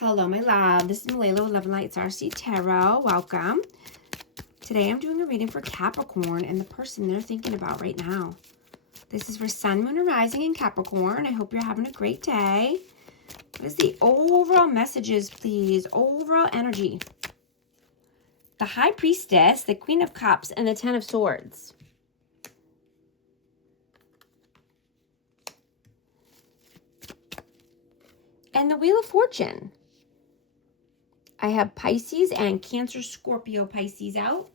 Hello, my love. This is Malayla with Love and Light RC Tarot. Welcome. Today I'm doing a reading for Capricorn and the person they're thinking about right now. This is for Sun, Moon, and Rising in Capricorn. I hope you're having a great day. What is the overall messages, please? Overall energy. The High Priestess, the Queen of Cups, and the Ten of Swords. And the Wheel of Fortune. I have Pisces and Cancer, Scorpio, Pisces out.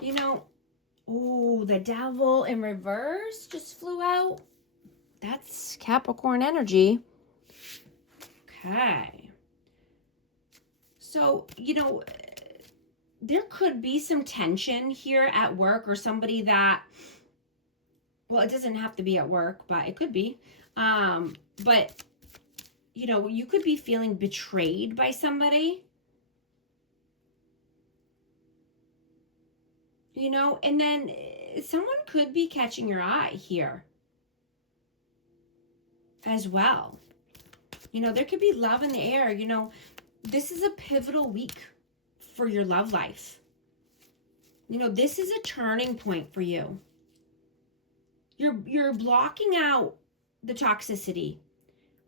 You know, oh, the Devil in reverse just flew out. That's Capricorn energy. Okay. So, you know, there could be some tension here at work, or somebody that, well, it doesn't have to be at work, but it could be. But, you know, you could be feeling betrayed by somebody. You know, and then someone could be catching your eye here as well. You know, there could be love in the air. You know, this is a pivotal week for your love life. You know, this is a turning point for you. You're blocking out the toxicity,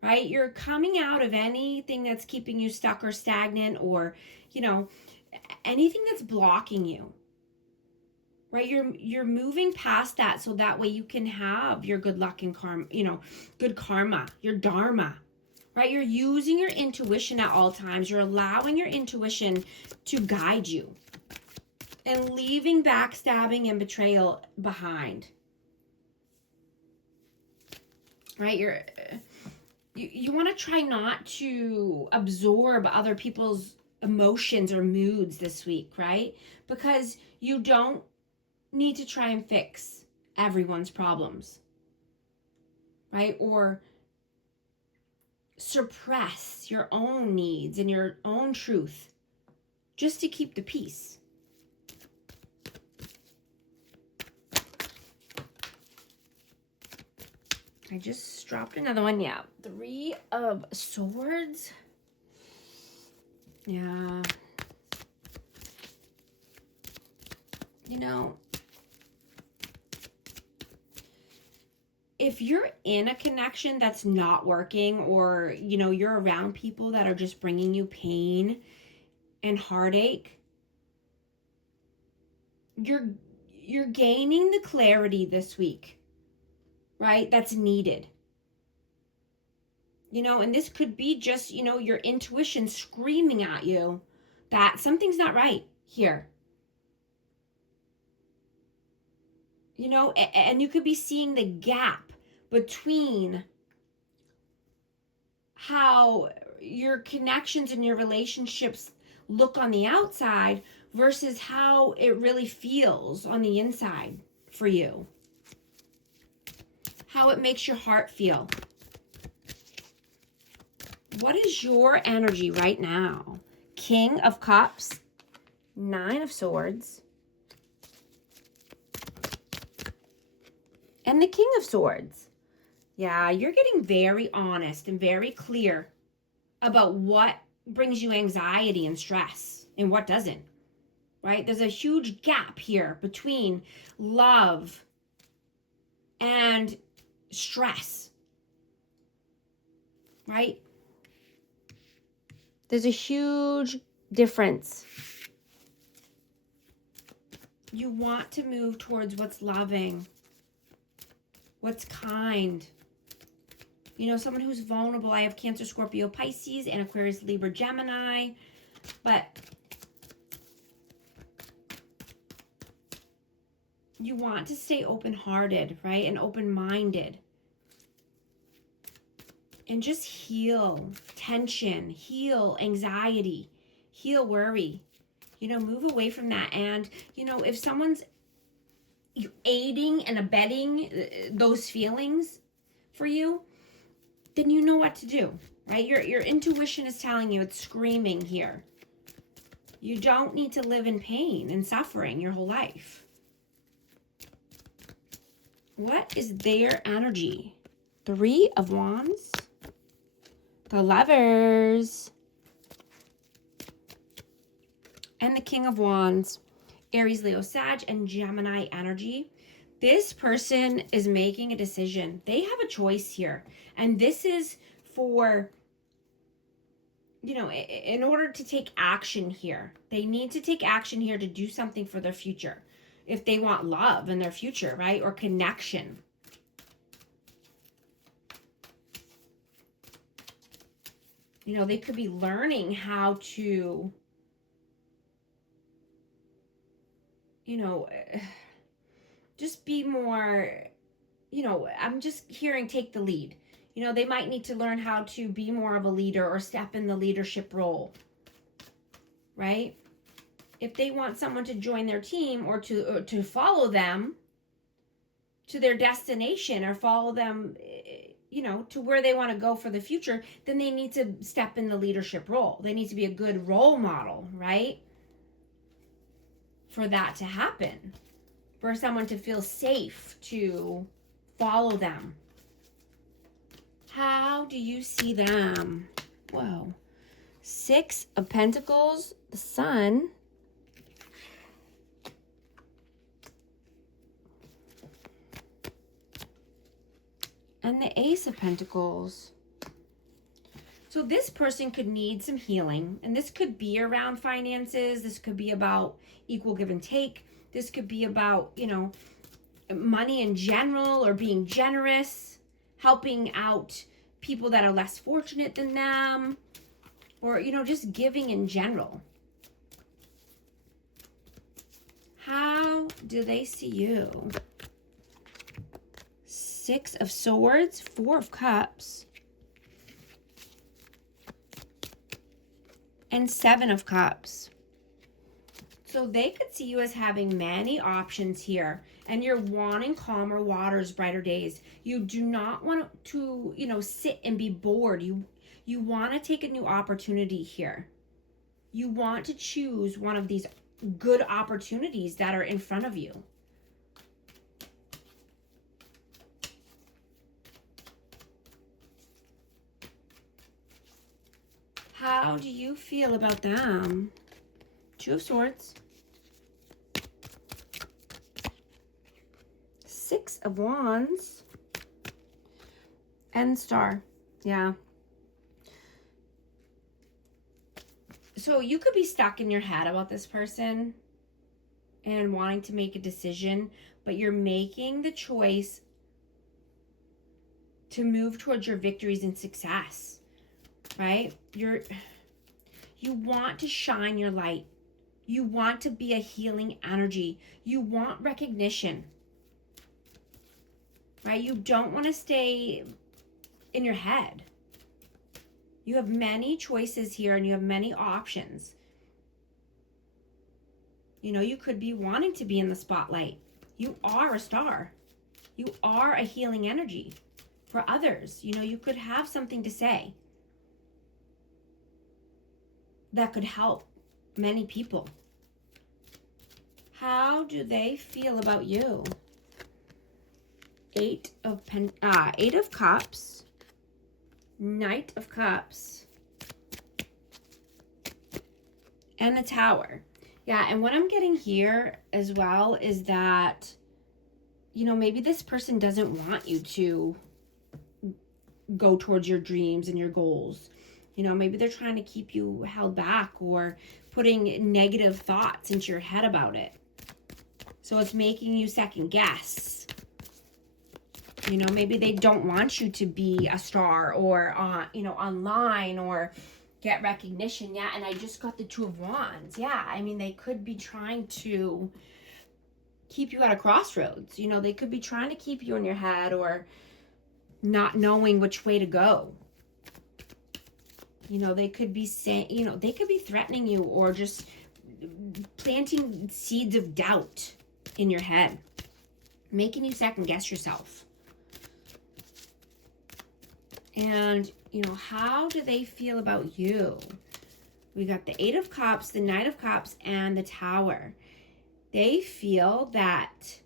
right? You're coming out of anything that's keeping you stuck or stagnant, or, you know, anything that's blocking you, right? You're moving past that, so that way you can have your good luck and karma, you know, good karma, your dharma, right? You're using your intuition at all times. You're allowing your intuition to guide you and leaving backstabbing and betrayal behind, right? You want to try not to absorb other people's emotions or moods this week, right? Because you don't need to try and fix everyone's problems, right? Or suppress your own needs and your own truth just to keep the peace. I just dropped another one. Yeah, 3 of Swords. Yeah. You know, if you're in a connection that's not working, or, you know, you're around people that are just bringing you pain and heartache, you're gaining the clarity this week, right? That's needed. You know, and this could be just, you know, your intuition screaming at you that something's not right here. You know, and you could be seeing the gap between how your connections and your relationships look on the outside versus how it really feels on the inside for you. How it makes your heart feel. What is your energy right now? King of Cups, 9 of Swords, and the King of Swords. Yeah, you're getting very honest and very clear about what brings you anxiety and stress and what doesn't, right? There's a huge gap here between love and stress, right? There's a huge difference. You want to move towards what's loving, what's kind. You know, someone who's vulnerable. I have Cancer, Scorpio, Pisces, and Aquarius, Libra, Gemini. But you want to stay open-hearted, right? And open-minded. And just heal tension, heal anxiety, heal worry. You know, move away from that. And, you know, if someone's aiding and abetting those feelings for you, then you know what to do, right? Your intuition is telling you, it's screaming here. You don't need to live in pain and suffering your whole life. What is their energy? Three of Wands, the Lovers, and the King of Wands. Aries, Leo, Sag, and Gemini energy. This person is making a decision. They have a choice here. And this is for, you know, in order to take action here. They need to take action here to do something for their future. If they want love in their future, right? Or connection. You know, they could be learning how to, you know, just be more, you know, I'm just hearing take the lead. You know, they might need to learn how to be more of a leader or step in the leadership role, right? If they want someone to join their team or to follow them to their destination or follow them, you know, to where they want to go for the future, then they need to step in the leadership role. They need to be a good role model, right? For that to happen. For someone to feel safe to follow them. How do you see them? Whoa. Six of Pentacles, the Sun. And the Ace of Pentacles. So this person could need some healing. And this could be around finances. This could be about equal give and take. This could be about, you know, money in general or being generous. Helping out people that are less fortunate than them. Or, you know, just giving in general. How do they see you? Six of Swords, Four of Cups, and Seven of Cups. So they could see you as having many options here, and you're wanting calmer waters, brighter days. You do not want to, you know, sit and be bored. You want to take a new opportunity here. You want to choose one of these good opportunities that are in front of you. How do you feel about them? Two of Swords. Six of Wands. And Star. Yeah. So you could be stuck in your head about this person and wanting to make a decision, but you're making the choice to move towards your victories and success. Right? You want to shine your light. You want to be a healing energy. You want recognition. Right? You don't want to stay in your head. You have many choices here and you have many options. You know, you could be wanting to be in the spotlight. You are a star. You are a healing energy for others. You know, you could have something to say that could help many people. How do they feel about you? Eight of Cups, Knight of Cups, and the Tower. Yeah, and what I'm getting here as well is that, you know, maybe this person doesn't want you to go towards your dreams and your goals. You know, maybe they're trying to keep you held back or putting negative thoughts into your head about it. So it's making you second guess. You know, maybe they don't want you to be a star or, you know, online or get recognition. Yeah, and I just got the Two of Wands. Yeah, I mean, they could be trying to keep you at a crossroads. You know, they could be trying to keep you in your head or not knowing which way to go. You know, they could be saying, you know, they could be threatening you or just planting seeds of doubt in your head, making you second guess yourself. And, you know, how do they feel about you? We got the Eight of Cups, the Knight of Cups, and the Tower. They feel that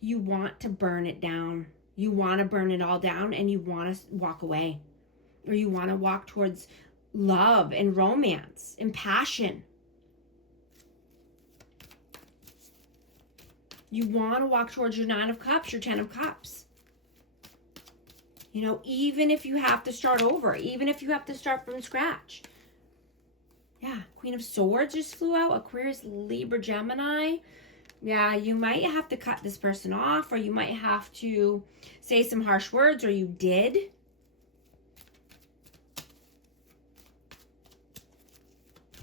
you want to burn it down. You want to burn it all down and you want to walk away. Or you want to walk towards love and romance and passion. You want to walk towards your 9 of Cups, your 10 of Cups. You know, even if you have to start over, even if you have to start from scratch. Yeah, Queen of Swords just flew out. Aquarius, Libra, Gemini. Yeah, you might have to cut this person off, or you might have to say some harsh words, or you did.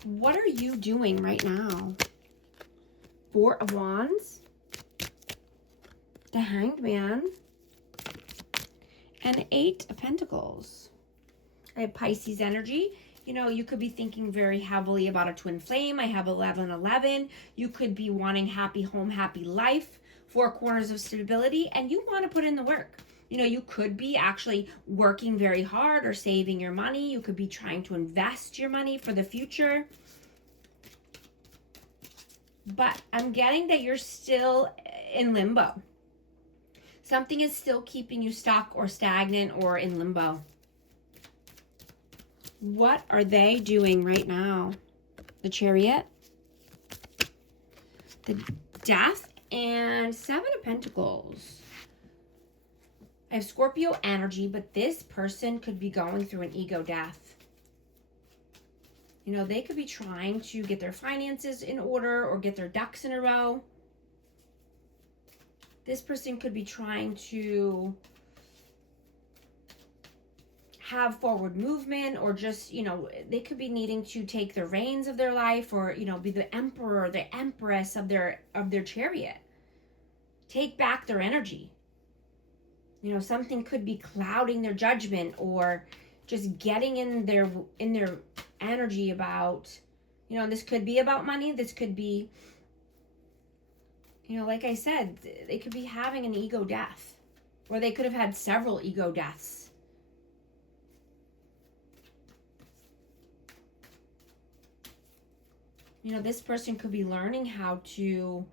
What are you doing right now? 4 of Wands, the Hanged Man, and 8 of Pentacles. I have Pisces energy. You know, you could be thinking very heavily about a twin flame. I have 1111. You could be wanting happy home, happy life, 4 corners of stability, and you want to put in the work. You know, you could be actually working very hard or saving your money. You could be trying to invest your money for the future. But I'm getting that you're still in limbo. Something is still keeping you stuck or stagnant or in limbo. What are they doing right now? The Chariot, the Death, and 7 of Pentacles. I have Scorpio energy, but this person could be going through an ego death. You know, they could be trying to get their finances in order or get their ducks in a row. This person could be trying to have forward movement, or just, you know, they could be needing to take the reins of their life, or, you know, be the emperor or the empress of their chariot. Take back their energy. You know, something could be clouding their judgment, or just getting in their energy about, you know, this could be about money. This could be, you know, like I said, they could be having an ego death, or they could have had several ego deaths. You know, this person could be learning how to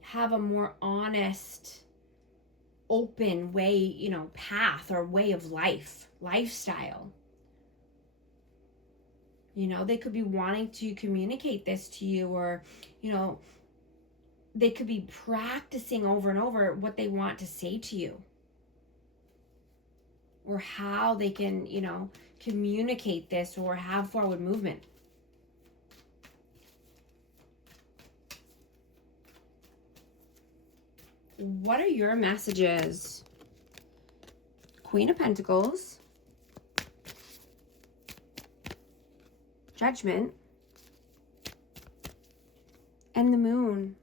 have a more honest, open way, you know, path or way of life, lifestyle. You know, they could be wanting to communicate this to you, or, you know, they could be practicing over and over what they want to say to you, or how they can, you know, communicate this or have forward movement. What are your messages? Queen of Pentacles, Judgment, and the Moon.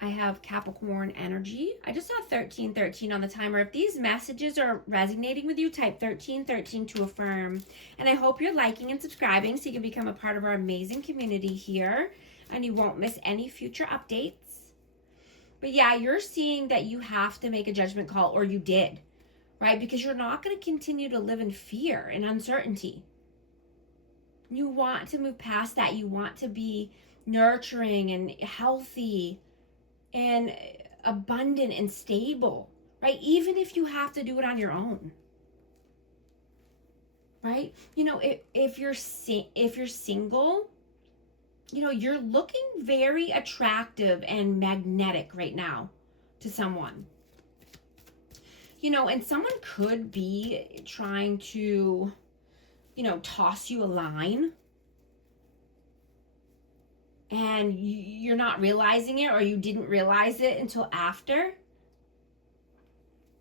I have Capricorn energy. I just saw 1313 on the timer. If these messages are resonating with you, type 1313 to affirm. And I hope you're liking and subscribing so you can become a part of our amazing community here, and you won't miss any future updates. But yeah, you're seeing that you have to make a judgment call, or you did, right? Because you're not going to continue to live in fear and uncertainty. You want to move past that. You want to be nurturing and healthy and abundant and stable, right? Even if you have to do it on your own, right? You know, if you're single, you know, you're looking very attractive and magnetic right now to someone. You know, and someone could be trying to, you know, toss you a line, and you're not realizing it, or you didn't realize it until after.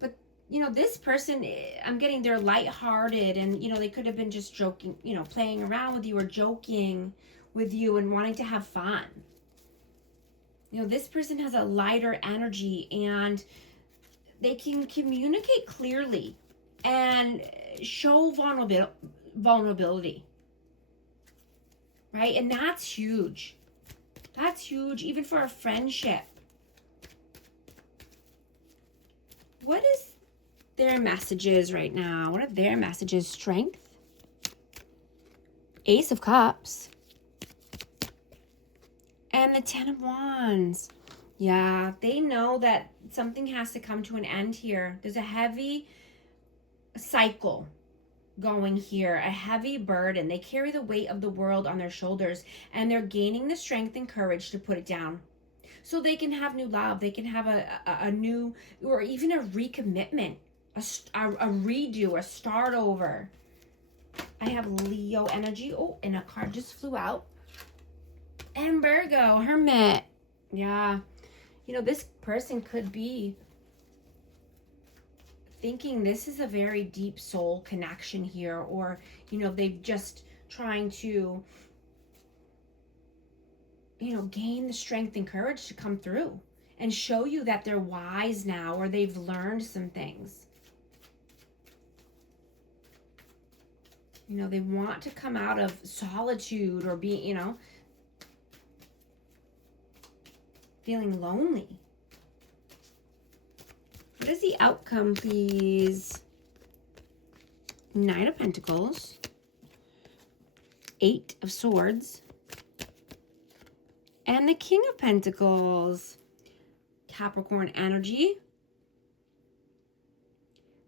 But, you know, this person, I'm getting they're lighthearted, and, you know, they could have been just joking, you know, playing around with you or joking with you and wanting to have fun. You know, this person has a lighter energy, and they can communicate clearly and show vulnerability, right? And that's huge. That's huge, even for a friendship. What is their messages right now? What are their messages? Strength, Ace of Cups, and the 10 of Wands. Yeah, they know that something has to come to an end here. There's a heavy cycle going here, a heavy burden. They carry the weight of the world on their shoulders, and they're gaining the strength and courage to put it down. So they can have new love. They can have a new, or even a recommitment, a redo, a start over. I have Leo energy. Oh, and a card just flew out. And Virgo, Hermit. Yeah. You know, this person could be thinking this is a very deep soul connection here, or, you know, they've just trying to, you know, gain the strength and courage to come through and show you that they're wise now, or they've learned some things. You know, they want to come out of solitude or be, you know, feeling lonely. What is the outcome, please? 9 of Pentacles, 8 of Swords, and the King of Pentacles. Capricorn energy.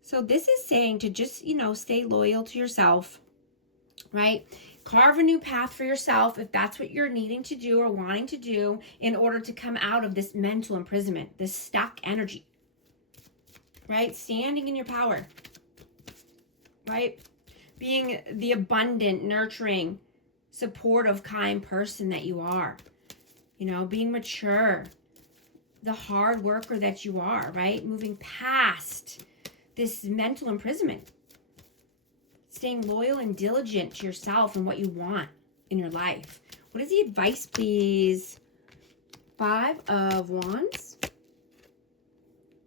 So this is saying to just, you know, stay loyal to yourself, right? Carve a new path for yourself if that's what you're needing to do or wanting to do in order to come out of this mental imprisonment, this stuck energy, right? Standing in your power, right? Being the abundant, nurturing, supportive, kind person that you are, you know, being mature, the hard worker that you are, right? Moving past this mental imprisonment. Staying loyal and diligent to yourself and what you want in your life. What is the advice, please? 5 of Wands.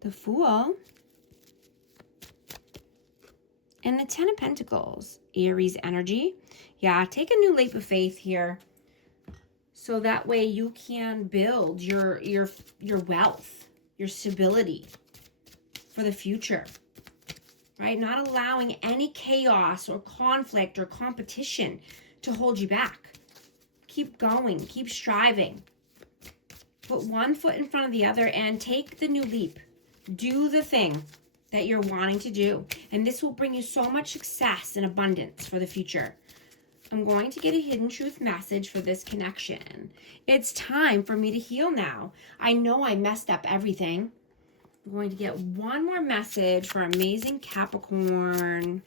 The Fool. And the 10 of Pentacles. Aries energy. Yeah, take a new leap of faith here. So that way you can build your wealth, your stability for the future. Right? Not allowing any chaos or conflict or competition to hold you back. Keep going. Keep striving. Put one foot in front of the other and take the new leap. Do the thing that you're wanting to do. And this will bring you so much success and abundance for the future. I'm going to get a hidden truth message for this connection. It's time for me to heal now. I know I messed up everything. I'm going to get one more message for amazing Capricorn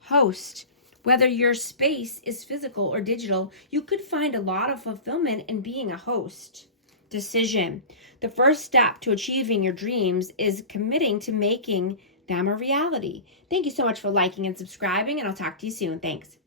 host. Whether your space is physical or digital, you could find a lot of fulfillment in being a host. Decision. The first step to achieving your dreams is committing to making them a reality. Thank you so much for liking and subscribing, and I'll talk to you soon. Thanks.